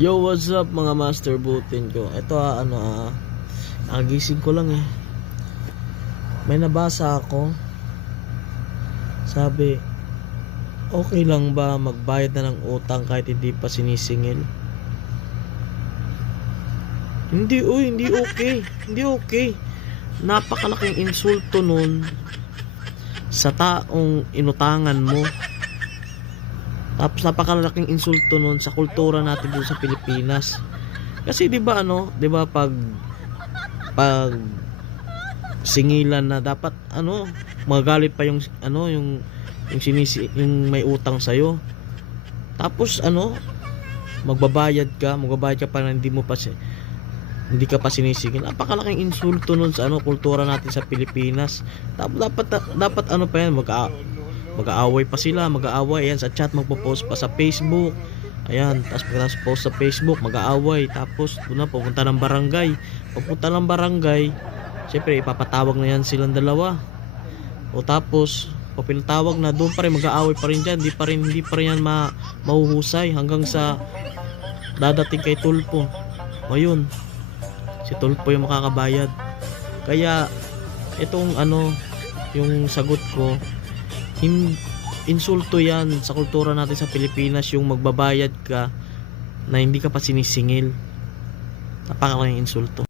Yo, what's up mga master butin ko? Ito nagising ko lang eh. May nabasa ako. Sabi, okay lang ba magbayad na ng utang kahit hindi pa sinisingil? Hindi okay. Hindi okay. Napakalaking insulto nun sa taong inutangan mo. Tapos napakalaking insulto nun sa kultura natin dito sa Pilipinas. Kasi 'di ba pag singilan na dapat magalit pa yung yung may utang sa iyo. Tapos magbabayad ka pa na hindi ka pa sinisingil. Napakalaking insulto nun sa kultura natin sa Pilipinas. Dapat pa yan, mag-aaway pa sila, mag-aaway yan sa chat, magpo-post pa sa Facebook. Ayan, tapos pagkatapos post sa Facebook, mag-aaway. Tapos pupunta ng barangay. Pagpunta ng barangay, syempre ipapatawag na yan silang dalawa. O tapos pag pinatawag na, doon pa rin mag-aaway pa rin dyan. Hindi pa rin yan mahuhusay hanggang sa dadating kay Tulpo. O yun, si Tulpo yung makakabayad. Kaya itong yung sagot ko, insulto yan sa kultura natin sa Pilipinas, yung magbabayad ka na hindi ka pa sinisingil. Napakalaking insulto.